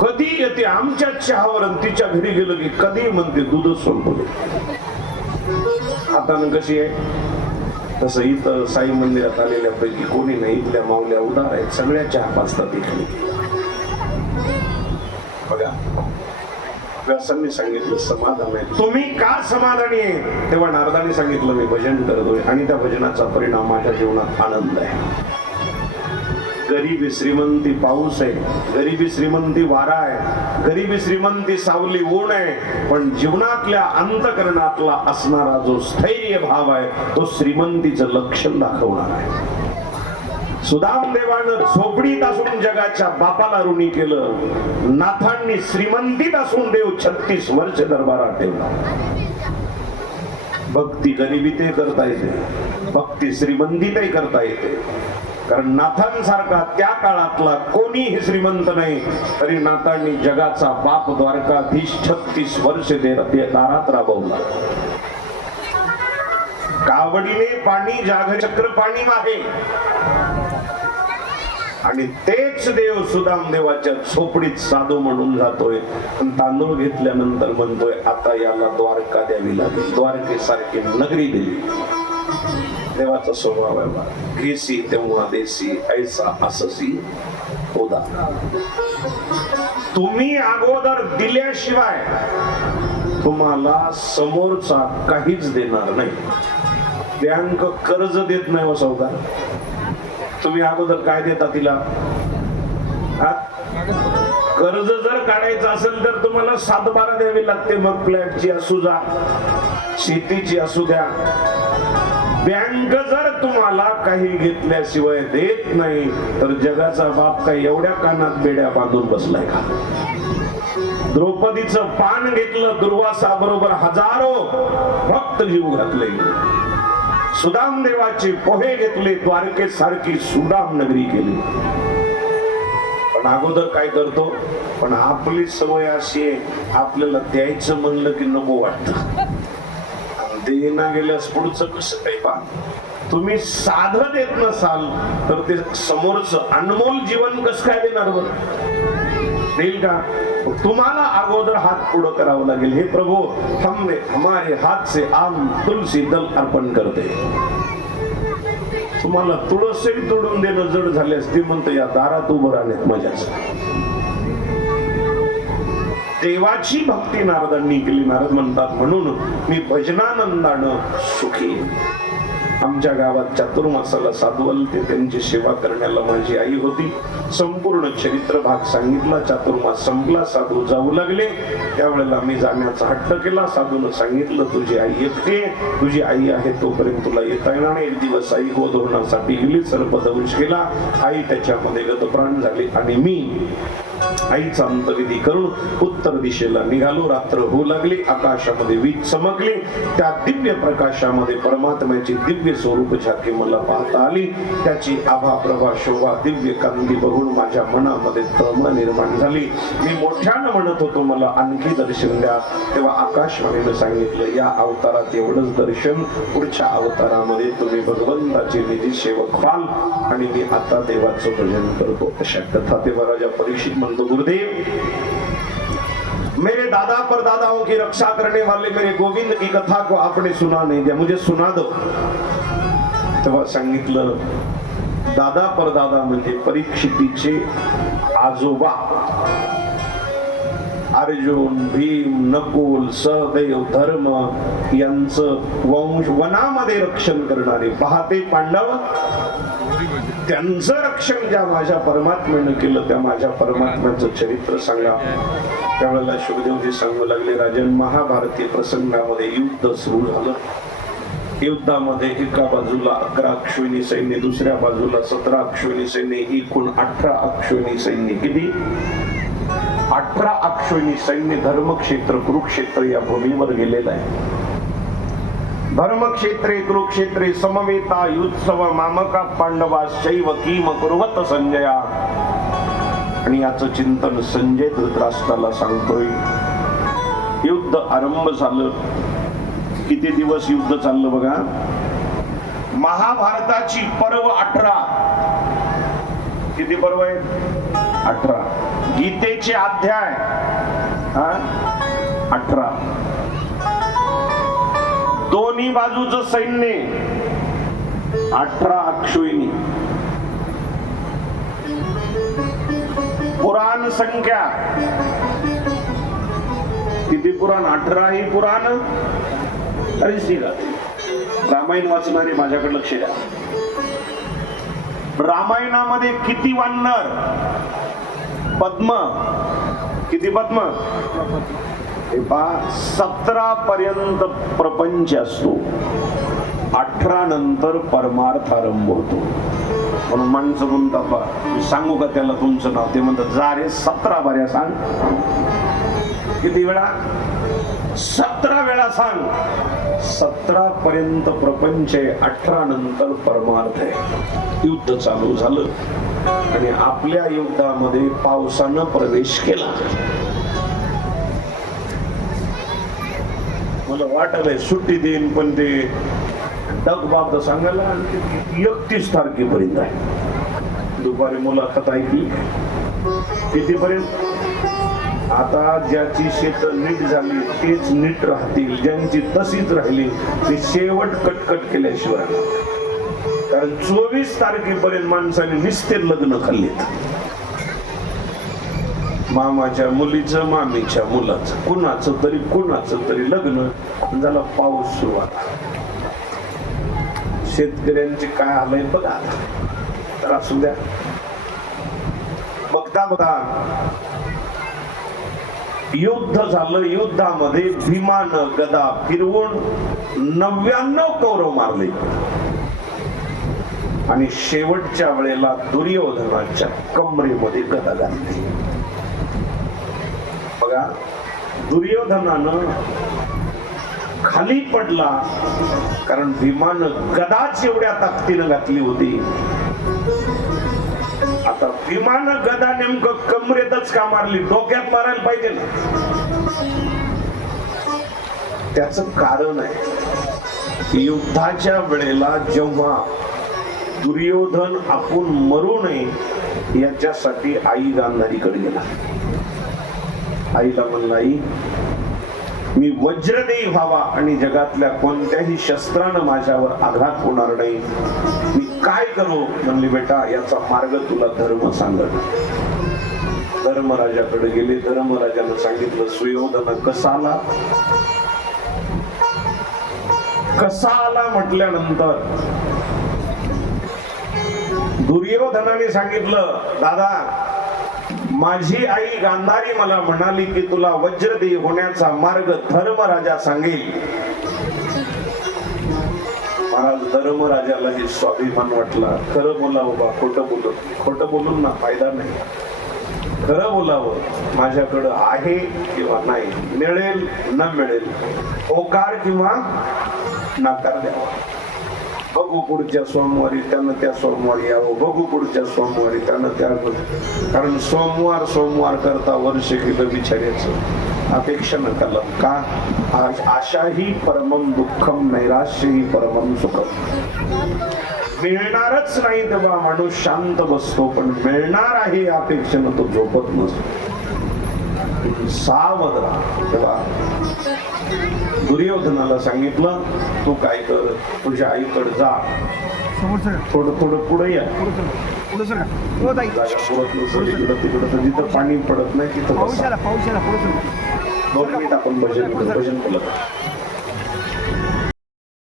कधी येते आमच्या चहावर तिच्या घरी गेलं की कधी म्हणते दूध संपले हातानं कशी आहे? तसं इथं साई मंदिरात आलेल्या पैकी कोणी नाही इथल्या माऊल्या उदार आहेत सगळ्या चहा पाचतात इकडे. बघा व्यासांनी सांगितलं समाधान आहे. तुम्ही का समाधानी आहे? तेव्हा नारदाने सांगितलं मी भजन करतोय आणि त्या भजनाचा परिणाम माझ्या जीवनात आनंद आहे. गरिबी श्रीमंती पाऊस आहे गरिबी श्रीमंती वारा आहे गरिबी श्रीमंती सावली ऊन आहे पण जीवनातल्या अंतकरणातला असणारा जो स्थैर्य भाव आहे तो श्रीमंतीचं लक्षण दाखवणार आहे. सुदाम देवानं झोपडीत असून जगाच्या बापाला ऋणी केलं नाथांनी श्रीमंतीत असून देव छत्तीस वर्ष दरबारात ठेवला. भक्ती गरिबी ते करता येते भक्ती श्रीमंतीतही करता येते. कारण नाथांसारखा त्या काळातला कोणीही श्रीमंत नाही तरी नाथांनी जगाचा बाप द्वारकाधीश छत्तीस वर्ष दारात राबवला. कावडीने पाणी जागचक्र पाणी आहे आणि तेच देव सुदाम देवाच्या झोपडीत साधू म्हणून जातोय. पण तांदूळ घेतल्यानंतर म्हणतोय आता याला द्वारका द्यावी लागेल. द्वारकेसारखी नगरी दिली देवाचा स्वभाव आहे बा. घेसी तेव्हा देसी ऐसा अससी होदा तुम्ही अगोदर दिल्याशिवाय तुम्हाला समोरचा काहीच देणार नाही. बँक कर्ज देत नाही हो तुम्ही अगोदर काय देता तिला? हा? कर्ज जर काढायचं असेल तर तुम्हाला सातबारा द्यावी लागते. मग फ्लॅटची असू जा शेतीची असू द्या बँक जर तुम्हाला काही घेतल्याशिवाय देत नाही तर जगाचा बाप काही एवढ्या कानात बेड्या बांधून बसलाय का? द्रौपदीचं पान घेतलं दुर्वासा बरोबर हजारो भक्त जीव घातले. सुदाम देवाचे पोहे घेतले द्वारके सारखी सुदाम नगरी केली. पण अगोदर काय करतो? पण आपली सवय अशी आहे आपल्याला द्यायचं म्हणलं की नको वाटत. देना गेल्यास पुढचं कसं काही पा तुम्ही साधं देत नसाल तर ते समोरच अनमोल जीवन कसं काय देणार बरं? देईल का? तुम्हाला अगोदर हात पुढं करावं लागेल. हे प्रभू हमने हमारे हात से आम तुलसी दल अर्पण करते. तुम्हाला तुळसही तोडून देणं जड झाल्यास ती म्हणते या दारात उभं राहण्यात मजाच देवाची भक्ती नारदांनी केली. नारद म्हणतात म्हणून मी भजनानंदानं सुखी आमच्या गावात चातुर्मासाला साधवल ते त्यांची सेवा करण्याला माझी आई होती. संपूर्ण चरित्र भाग सांगितला. चातुर्मास संपला साधू जाऊ लागले. त्यावेळेला मी जाण्याचा हट्ट केला. साधून सांगितलं तुझी आई येते आहे, तुझी आई आहे तोपर्यंत तुला येता येणार नाही. एक दिवस आई हो गोधोरणासाठी गेली सर्पदंश केला. आई त्याच्यामध्ये गतप्राण झाली आणि मी आईचा अंतविधी करून उत्तर दिशेला निघालो. रात्र होऊ लागली आकाशामध्ये वीज चमकली. त्या दिव्य प्रकाशामध्ये परमात्म्याची दिव्य स्वरूप झाकी मला पाहता आली. त्याची आभा प्रभा शोभा दिव्य कांदी बघून माझ्या मनामध्ये तळमळ निर्माण झाली. मी मोठ्यानं म्हणत होतो मला आणखी दर्शन द्या. तेव्हा आकाशवाणीनं सांगितलं या अवतारात एवढंच दर्शन. पुढच्या अवतारामध्ये तुम्ही भगवंताचे निधी सेवक व्हाल. आणि मी आता देवाचं भजन करतो. अशा कथा तेव्हा राजा परीक्षित म्हणतो गुरुदेव मेरे दादा पर दादाओं की रक्षा करने वाले मेरे गोविंद की कथा को आपने सुना नहीं दिया। मुझे सुना दो। तेव्हा सांगितलं दादा पर दादा म्हणजे परीक्षितीचे आजोबा। अर्जुन भीम नकुल सहदेव धर्म यांचं वंश वनामध्ये रक्षण करणारे पाहते पांडव त्यांचं रक्षण ज्या माझ्या परमात्म्यानं केलं त्या माझ्या परमात्म्याचं चरित्र सांगा. त्यावेळेला शुभदेवजी सांगू लागले राजन महाभारतीय प्रसंगामध्ये युद्ध सुरू झालं. युद्धामध्ये एका बाजूला अकरा अक्षविणी सैन्य दुसऱ्या बाजूला सतरा अक्षविणी सैन्य एकूण अठरा अक्षविणी सैन्य किती? अठरा अक्षविणी सैन्य धर्मक्षेत्र कुरुक्षेत्र या भूमीवर गेलेलं आहे. धर्मक्षेत्रे कुरुक्षेत्रे समवेता युत्सव मामका पांडवा शैव किम कुर्वत संजया. आणि याचं चिंतन संजय धृतराष्ट्राला सांगतोय. युद्ध आरंभ झालं. किती दिवस युद्ध चाललं बघा? महाभारताची पर्व अठरा. किती पर्व आहेत? अठरा. गीतेचे अध्याय. हा? अठरा. दोन्ही बाजूचं सैन्य अठरा अक्षुईनी. पुराण संख्या. किती पुराण? अठरा ही पुराण अरे शिका रामायण वाचणारे माझ्याकडे लक्ष द्या. रामायणामध्ये किती वानर? पद्म. किती पद्म? हे पहा सतरा पर्यंत प्रपंच असतो. अठरा नंतर परमार्थ आरंभ होतो. म्हणून माणसं म्हणतात बा मी सांगू का त्याला तुमचं नाव? ते म्हणतात जा रे सतरा बऱ्या सांग. किती वेळा? सतरा वेळा सांग. सतरा पर्यंत प्रपंच आहे अठरा नंतर परमार्थ आहे. युद्ध चालू झालं. आणि आपल्या युद्धामध्ये पावसानं प्रवेश केला. मला वाटलंय सुट्टी देईन पण ते डगबाब तर सांगायला एकतीस तारखेपर्यंत आहे. दुपारी मुलाखत ऐकली कितीपर्यंत? आता ज्याची शेत नीट झाली तेच नीट राहतील. ज्यांची तशीच राहिली ते शेवट कटकट केल्याशिवाय. कारण चोवीस तारखेपर्यंत माणसाने निस्ते लग्न खाल्लेत. मामाच्या मुलीचं मामीच्या मुलाचं कुणाचं तरी कुणाचं तरी लग्न झाला पाऊस सुरुवात. शेतकऱ्यांचे काय आलंय बघा तर असू द्या. बघता बघा युद्ध झालं युद्धामध्ये भीमान गदा फिरवून नव्याण्णव कौरव मारले. आणि शेवटच्या वेळेला दुर्योधनाच्या कमरेमध्ये गदा घातली. बघा दुर्योधनानं खाली पडला कारण भीमान गदाच एवढ्या ताकदीनं घातली होती. आता भीमान गदा नेमकं कमरेतच का मारली? डोक्यात मारायला पाहिजे ना. त्याच कारण आहे युद्धाच्या वेळेला जेव्हा दुर्योधन आपण मरू नये याच्यासाठी आई गांधारीकडे गेला. आईला म्हणला आई मी वज्रदेही व्हावा आणि जगातल्या कोणत्याही शस्त्रानं माझ्यावर आघात होणार नाही. मी काय करू? म्हणली बेटा याचा मार्ग तुला धर्म सांगत. धर्मराजाकडे गेले. धर्मराजानं सांगितलं सुयोधन कसा आला कसा आला म्हटल्यानंतर दुर्योधनाने सांगितलं दादा माझी आई गांधारी मला म्हणाली की तुला वज्रदेही होण्याचा मार्ग धर्मराजा सांगेल. महाराज धर्मराजाला हे स्वाभिमान वाटला. खरं बोलावं बा खोटं बोल. खोटं बोलून ना फायदा नाही. खरं बोलावं माझ्याकडं आहे किंवा नाही. मिळेल न मिळेल. होकार किंवा नाकार द्यावा. बघू पुढच्या सोमवारी त्यांना त्या सोमवारी यावं. बघू पुढच्या सोमवारी त्यांना त्या कारण सोमवार सोमवार करता वर्ष केलं बिचाऱ्याचं अपेक्षा न लावू. का? आज आशाही परमम दुःखम नैराश्यही परमम सुखम मिळणारच नाही तेव्हा माणूस शांत बसतो पण मिळणार आहे अपेक्षेनं तो झोपत नसतो. सावध राहा. तेव्हा दुर्योधनाला सांगितलं तू काय कर तुझ्या आईकडे जा. थोडं थोडं पुढे या. हो तिकडं जिथं पाणी पडत नाही तिथं दोन मिनिट आपण भजन भजन केलं.